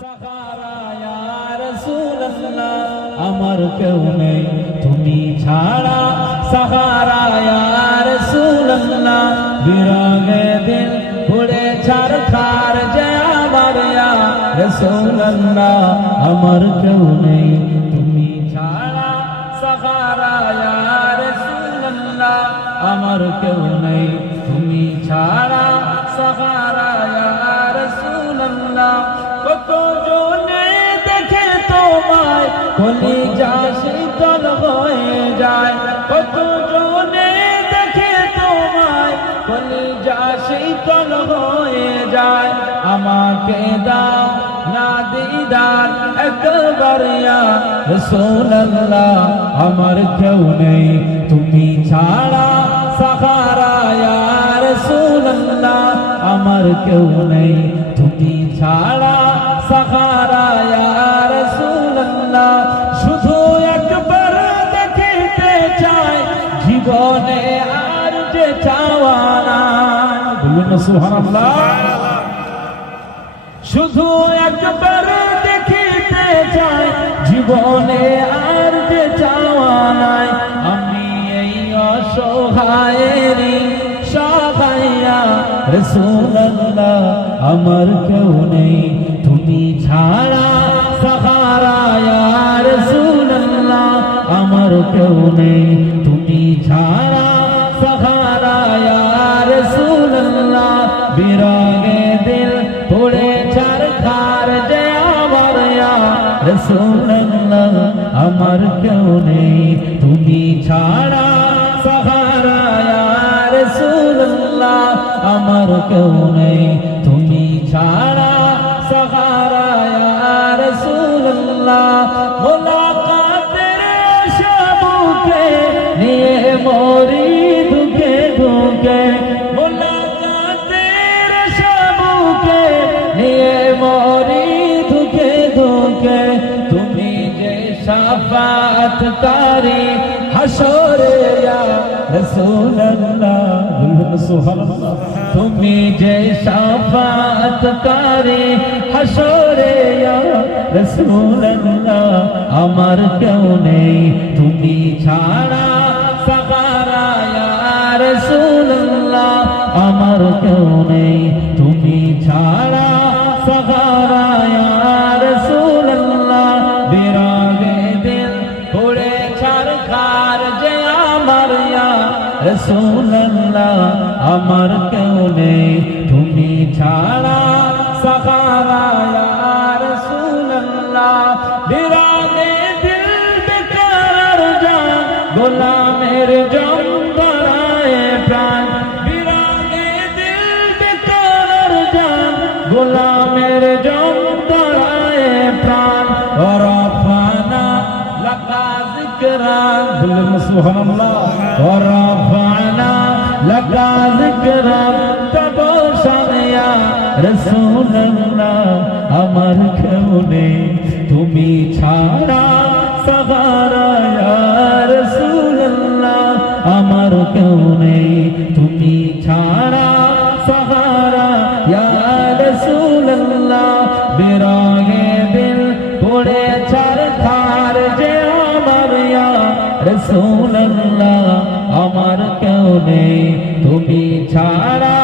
সাহারা ইয়া রাসূলুল্লাহ আমার কেউ নেই তুমি ছাড়া সাহারা ইয়া রাসূলুল্লাহ বিরহে দিল পুড়ে ছারখার যে আমার ইয়া রাসূলুল্লাহ আমার কেউ নেই তুমি ছাড়া সাহারা ইয়া রাসূলুল্লাহ আমার কেউ নেই তুমি ছাড়া সাহারা ইয়া রাসূলুল্লাহ কত জনে দেখে তোমায় কলিজা শীতল হয়ে যায় কত জনে দেখে তোমায় কলিজা শীতল হয়ে যায় আমাকে দাও না দিদার একবার ইয়া রাসূলুল্লাহ আমার কেউ নেই তুমি ছাড়া সাহারা ইয়া রাসূলুল্লাহ আমার কেউ নেই তুমি ছাড়া সাহারা ইয়া রাসূলুল্লাহ শুধু একবার দেখিতে চাই জীবনে আর যে চাওয়া নাই বলুন সুবহানাল্লাহ শুধু একবার দেখিতে চাই জীবনে আর যে চাওয়া নাই আমি এই অসহায়েরই সহায়া রাসূলুল্লাহ আমার কেউ নেই তুমি ছাড়া সাহারা ইয়া রাসূলুল্লাহ আমার কেউ নেই তুমি ছাড়া সাহারা ইয়া রাসূলুল্লাহ বিরহে দিল পুড়ে ছারখার যে আমার ইয়া রাসূলুল্লাহ আমার কেউ নেই তুমি ছাড়া সাহারা ইয়া রাসূলুল্লাহ আমার কেউ নেই তুমি ছাড়া সাহারা ইয়া রাসূলুল্লাহ মুলাকাতের সবুকে নিয়ে মরি দুঃখে দুঃখে মুলাকাতের সবুকে নিয়ে মরি দুঃখে দুঃখে তুমি যে শাফাত কারি হাসরে ইয়া রাসূলুল্লাহ সুবহানাল্লাহ তুমি যে শাফাত কারি হাসরে ইয়া রাসূলুল্লাহ আমার কেউ নেই তুমি ছাড়া সাহারা ইয়া রাসূলুল্লাহ আমার কেউ নেই তুমি ছাড়া সাহারা ইয়া রাসূলুল্লাহ বিরহে দিল পুড়ে ছারখার যে আমার ইয়া রাসূলুল্লাহ আমার কেউ নেই তুমি ছাড়া সাহারা ইয়া রাসূলুল্লাহ বিরহে দিল বেকার জান গোলামের জমদারায় প্রাণ বিরহে দিল বেকার জান গোলামের জমদারায় প্রাণ ওরফানা লাকা যিকরান বলুন সুবহানাল্লাহ ওরফানা লাকা যিকরান তব শানিয়া রাসূলুল্লাহ আমার কেউ নেই তুমি ছাড়া সাহারা ইয়া রাসূলুল্লাহ আমার কেউ নেই তুমি ছাড়া সাহারা ইয়া রাসূলুল্লাহ বিরহে দিল পুড়ে ছারখার যে আমার ইয়া রাসূলুল্লাহ আমার কেউ নেই তুমি ছাড়া